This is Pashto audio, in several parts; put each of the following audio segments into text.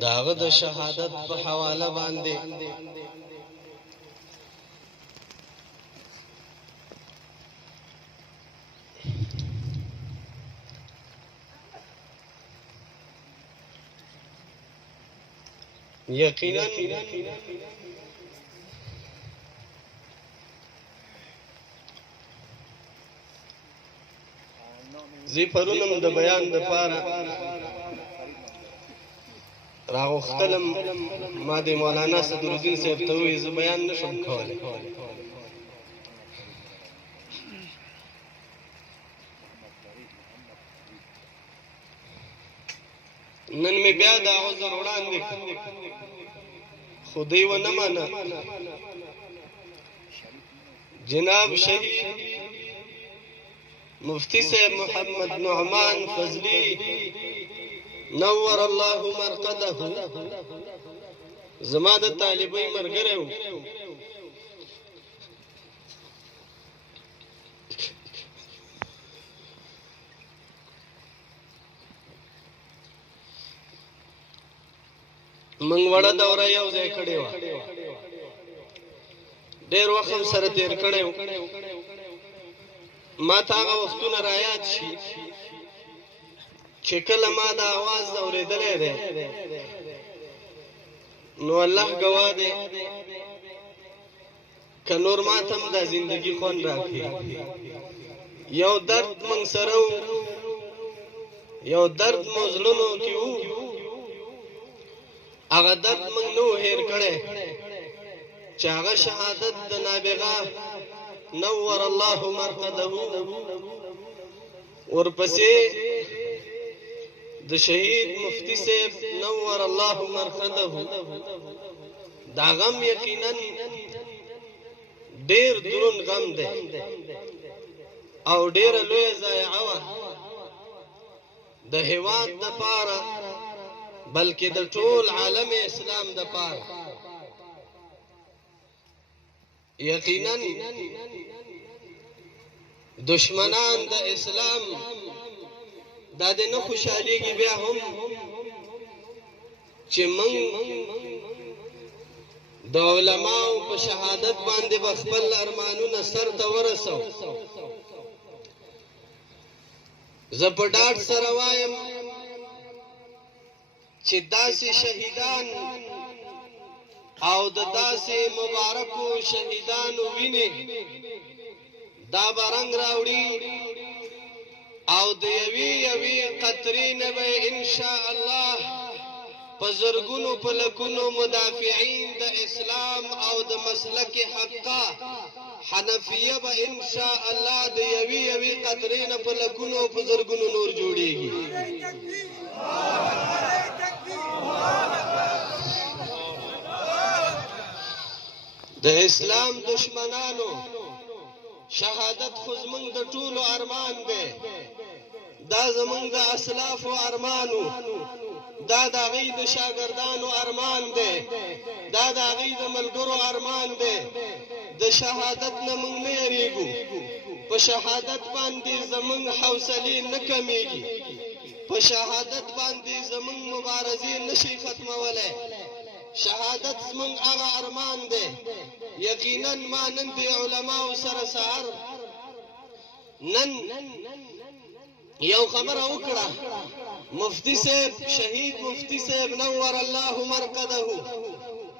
داغه د شهادت په حواله باندې یقینا زی پرونم د بیان د پاره راغختلم ما د مولانا صدرالدین صاحب ته وی ز بیان نشم کولای نن می بیا د عذر وړاندې خدای و نه معنا جناب شهید مفتی صاحب محمد نعمان فضلی نور الله مرقده زما د طالبای مرګره منګ وړه دوره یو ځای کړي و ډېر وخت سره تیر کړي ما ته هغه وختونه را یاد شي چې کله ما دا आवाज اورېدلې ده نو الله گواه دی که نور ماتم دا زندگی خون راکړي یو درد من سره یو درد مزلونو کې وو هغه درد من نو هیر کړي چې هغه شهادت د نابغه نور الله مرقده ورپسې د شهید مفتی صاحب نور الله مرقده دا غم یقینا ډیر درون غم دی او ډیر لوی ضایعه وه د هیواد د پاره بلکې د ټول عالم اسلام د پاره یقینا دشمنان د اسلام دا د نه خوشاليږي بیا هم چې موږ د علماو په شهادت باندې خپل ارمانونه سر ته ورسو زه په ډاډ سره وایم چې داسې شهیدان او د داسې مبارکو شهیدانو ویني دا برنګ راوړي او د یوې قطرې نه به ان شاء الله په زرګونو په لکونو مدافعین د اسلام او د مسلک حقه حنفیه به ان شاء الله د یوې قطرې نه په لکونو په زرګونو نور جوړیږي د اسلام دشمنانو شهادت خو زمونږ د ټولو ارمان دی دا زمونږ د اسلافو ارمانو دا د هغوی د شاګردانو ارمان دی دا د هغوی د ملګرو ارمان دی د شهادت نه موږ نه یریږو په شهادت باندې زمونږ حوصلې نه کمیږي په شهادت باندې زمونږ مبارزې نشي ختمولی شهادت زمونږ هغه ارمان دی یقینا ما نن د علماو سره سهار نن یو خبره وکړه مفتی صاحب شهید مفتی صاحب نور الله مرقده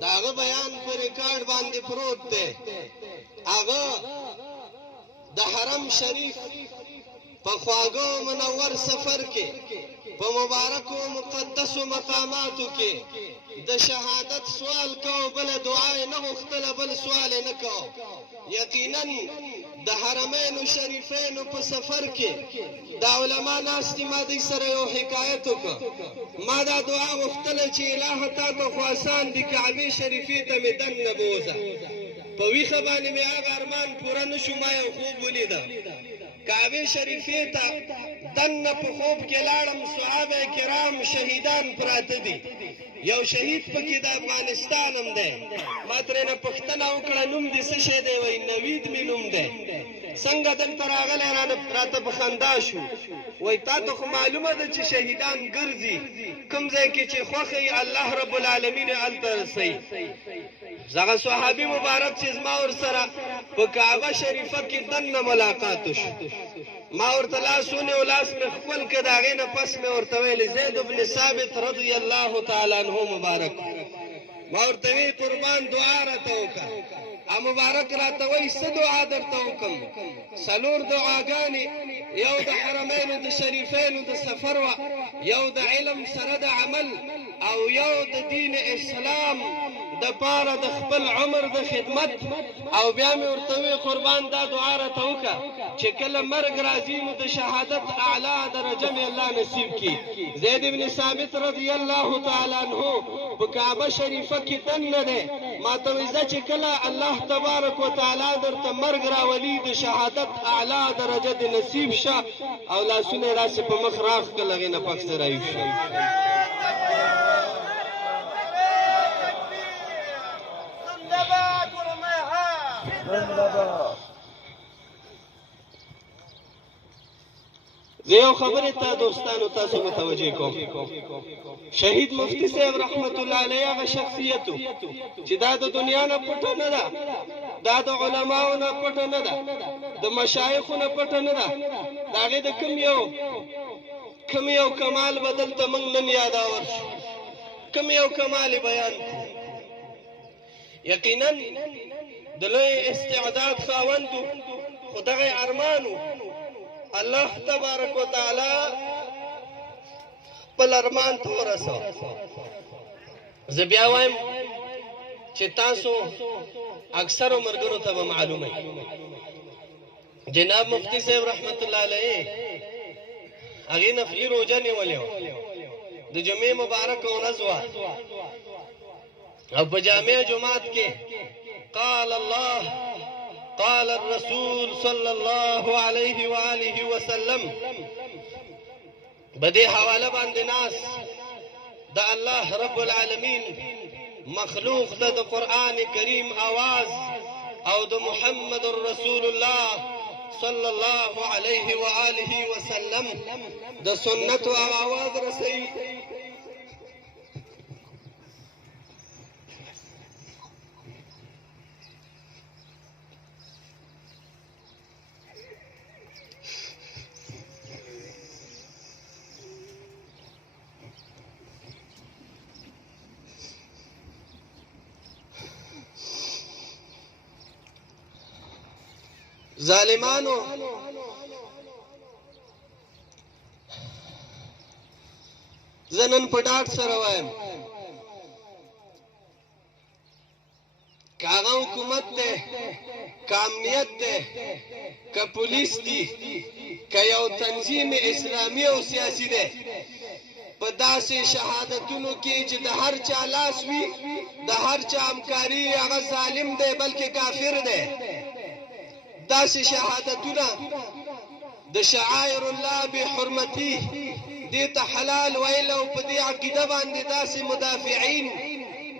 دا هغه بیان په ریکارډ باندې پروت دی هغه د حرم شریف په خواږه منور سفر کې په مبارکو مقدسو مقاماتو کې د شهادت سوال کو بل دعا نه غوښتله بل سوال نه کو یقینا د حرمین شریفین په سفر کې دا علما ناستي ما دې سره یو حکایت وکړه ما دا دعا غوښتله چې الٰه تا ته خو آسان دي کعبې شریفې ته مې دننه بوځه په ویښه باندې مې هغه ارمان پوره نه شو ما یو خوب ولیده کعبه شریفه ته دنه په خوب کې لاړم صحابه کرام شهیدان پراته دي یو شهید پکې د افغانستان هم دی ما ترې نه پوښتنه وکړه نوم دې څه شی دی وایي نوید مې نوم دی څنګه دلته راغلی راته په خندا شو وایي تا ته خو معلومه ده چې شهیدان ګرځي کوم ځای کې چې خوښه یې الله رب العالمین یې هلته رسوي زغه صحابي مبارک چې زما ورسره په کعبه شریفه کې دننه ملاقات شو ما ورته لاس ونیو لاس مې ښکل که د هغې نه پس مې ورته ویلې زید بن ثابت رضی الله تعالی عنه مبارک ما ورته وی قربان دعا راته وکړه مبارک راته وایي څه دعا درته وکړم څلور دعاګانې یو د حرمینو د شریفینو د سفر وه یو د علم سره د عمل او یو د دین اسلام د پاره د خپل عمر د خدمت او بیا مې ورته وی قربان دا دعا راته وکړه چې کله مرګ راځي نو د شهادت اعلی درجه مې الله نصیب کړي زید بن ثابت رضی الله تعالی عنه په کعبه شریفه کې دننه دی ما ته وایي ځه چې کله الله تبارک وتعالی درته مرګ راولي د شهادت اعلی درجه د نصیب شه او لاسونه یې راسې په مخ راښکل هغې نه پک زه راویښ شم زه یو خبرې ته دوستانو تاسو متوجه کوم شهید مفتی صاحب رحمت الله علیه هغه شخصیت چې دا د دنیا نه پټه نه ده دا د علماو نه پټه نه ده د مشایخو نه پټه نه ده د هغې د کوم یو کمال به دلته موږ نن یاداور شو کوم یو کمال یې بیان یقینا د لوی استعداد خاوند خو دغه ارمان الله تبارک وتعالی خپل ارمان ته ورسو زه بیا وایم چې تاسو اکثرو ملګرو ته به معلومه جناب مفتی صاحب رحمت الله علیه هغې نفلي روژه نیولې وه د جمعې مبارکه ورځ وه او په جامع جماعت کې قال الله قال الرسول صلى الله عليه وآله وسلم بدې حواله باندې ناس د الله رب العالمین مخلوق د قرآن کریم آواز او د محمد رسول الله صلى الله عليه وآله وسلم د سنت او آواز رسوي ظالمانو زنن په ډاډ سره وایم که هغه حکومت دی که امنیت دی که پولیس دی که یو تنظیم اسلامي او سیاسي دی په داسې شهادتونو کې چې د هر چا لاس وي د هر چا همکاري هغه ظالم دی بلکې کافر دی داسې شهادتونه د شعائر الله بحرمتي دې ته حلال ویل او په دې عقیده باندې داسې مدافعین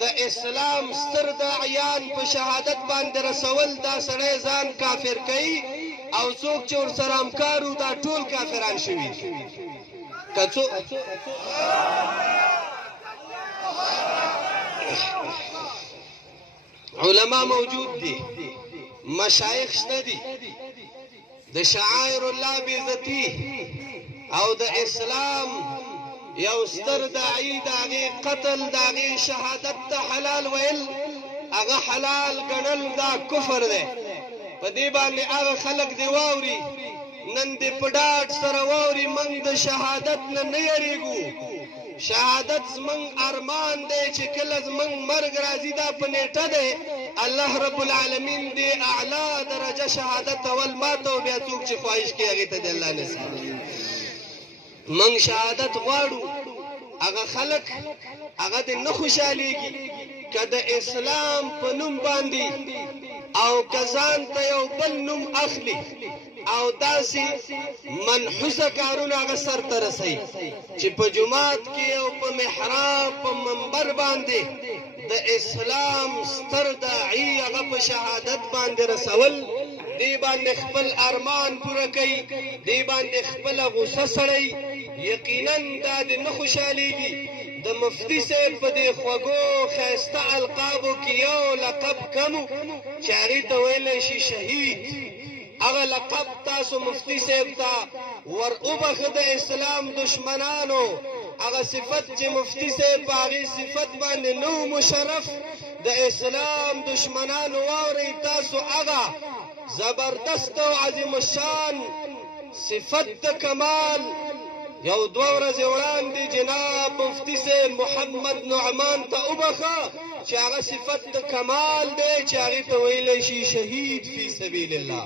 د اسلام ستر داعیان په شهادت باندې رسول دا سړی ځان کافر کوي او څوک چې ورسره همکار وو دا ټول کافران شوي علما موجود دي مشایخ شته دي د شعائر الله بېعزتي او د اسلام یو ستر داعی د هغې قتل د هغې شهادت ته حلال ویل هغه حلال ګڼل دا کفر دی په دې باندې هغه خلک دې واوري نن دې په ډاډ سره واوري موږ د شهادت نه نه یریږو شهادت زموږ ارمان دی چې کله زموږ مرګ راځي دا په نیټه دی الله رب العالمین دې اعلی درجه شهادت اول ماته او بیا څوک چې خواهش کوي هغې ته دې الله نصیب موږ شهادت غواړو هغه خلک هغه دې نه خوشحالیږي که د اسلام په نوم باندې او که ځان ته یو بل نوم اخلي او داسې منحوسه کارونه هغه سرته رسوي چې په جومات کې او په محراب په منبر باندې د اسلام ستر داعي هغه په شهادت باندې رسول دی باندې خپل ارمان پوره کوي دی باندې خپل غوسه سړی یقینا دا د نه خوشحالېږي د مفتی صاحب په دې خوږو ښایسته القابو کې یو لقب کم چې هغې ته ویلی شي شهید هغه لقب تاسو مفتی صاحب ته ور وبخه د اسلام دشمنانو هغه صفت چې مفتی صاحب په هغې صفت باندې نو مشرف د اسلام دشمنانو واورئ تاسو هغه زبردست او عظیم الشان صفت د کمال یو دوه ورځې وړاندې جناب مفتی صاحب محمد نعمان ته وبخه چې هغه صفت د کمال دی چې هغې ته ویلی شي شهید فی سبیل الله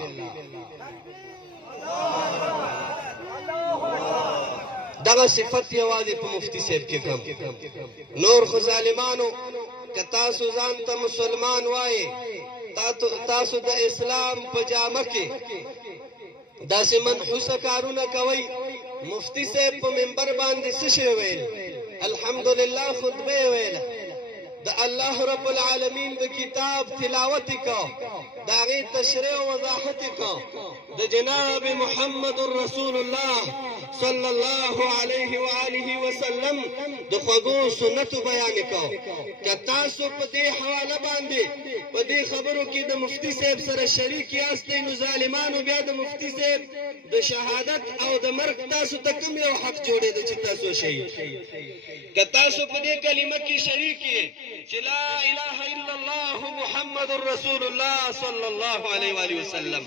دغه صفت یوازې په مفتی صاحب کې کم نور خو ظالمانو که تاسو ځان ته مسلمان وایې تاسو د اسلام په جامه کې داسې منحوسه کارونه کوئ مفتی صاحب په منبر باندې څه شی ویل الحمدلله خطبه یې ویله د الله رب العالمین د کتاب تلاوت کو د هغې تشریح او وضاحت کو د جناب محمد رسول الله صلی الله علیه و آله وسلم د خوږو سنتو بیان کو که تاسو په دې حواله باندې په دې خبرو کې د مفتی صاحب سره شریک یاستئ نو ظالمانو بیا د مفتی صاحب د شهادت او د مرګ تاسو ته کوم یو حق جوړېده چې تاسو شهید که تاسو په دې کلمه کې شریک یې چې لا اله الا الله محمد رسول الله صلی الله علیه و آله وسلم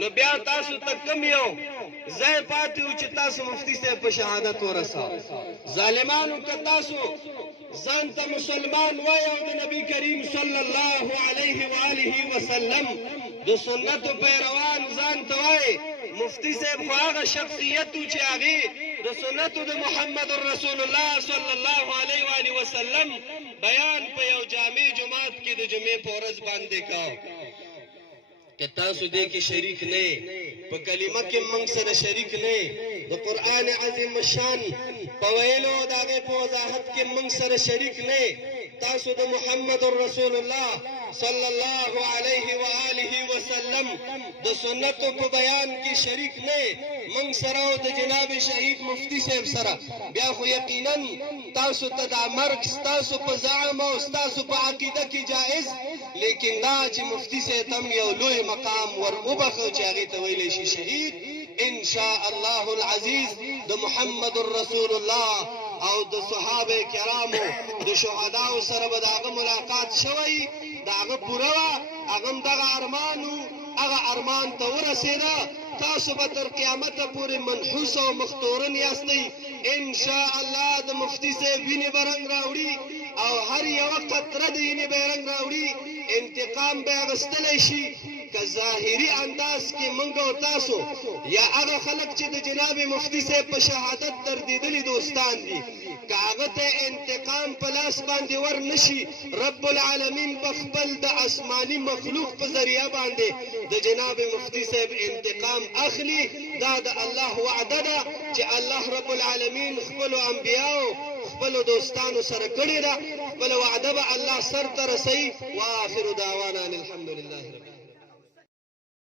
نو بیا تاسو ته کوم یو ځای پاتې و چې تاسو مفتی صاحب په شهادت ورساو ظالمانو که تاسو ځان ته مسلمان وای او د نبی کریم صلی الله علیه و آله وسلم د سنتو پیروان ځان ته وای مفتی صاحب خو هغه شخصیت و چې هغې د سنتو د محمد رسول الله صلی الله علیه و آله وسلم بیان په یو جامع جماعت کې د جمعې په ورځ باندې کا که تاسو دې کې شریک نه په کلمه کې موږ سره شریک نه د قرآن عظیم الشان په ویلو د هغې په وضاحت کې موږ سره شریک نه تاسو د محمد رسول الله صلی الله علیه و آله وسلم د سنتو په بیان کې شریک نه موږ سره او د جناب شهید مفتی صاحب سره بیا خو یقینا تاسو ته دا مرګ ستاسو په زعم او ستاسو په عقیده کې جائز لیکن دا چې مفتی صاحب هم یو لوی مقام ور وبخه چې هغې ته ویلی شي شهید ان شاء الله العزیز د محمد رسول الله او د صحابه کرامو د شهداو سره به د هغه ملاقات شوی د هغه پوره وه هغه هم دغه ارمانو هغه ارمان ته ورسېده تاسو به تر قیامته پورې منحوس او مختورن یاستئ ان شاء الله د مفتی صاحب وینې به رنګ راوړي او هر یوه قطره د وینې به یې رنګ راوړي انتقام به یې اخیستلی شي که ظاهري انداز کې موږ او تاسو یا هغه خلک چې د جناب مفتی صاحب په شهادت دردېدلي دوستان دي که هغه ته انتقام په لاس باندې ور نشي رب العالمین به خپل د آسماني مخلوق په ذریعه باندې د جناب مفتی صاحب انتقام اخلي دا د الله وعده ده چې الله رب العالمین خپلو انبیاو خپلو دوستانو سره کړې ده خپله وعده به الله سر ته رسوي واخر دعوانا الحمد لله رب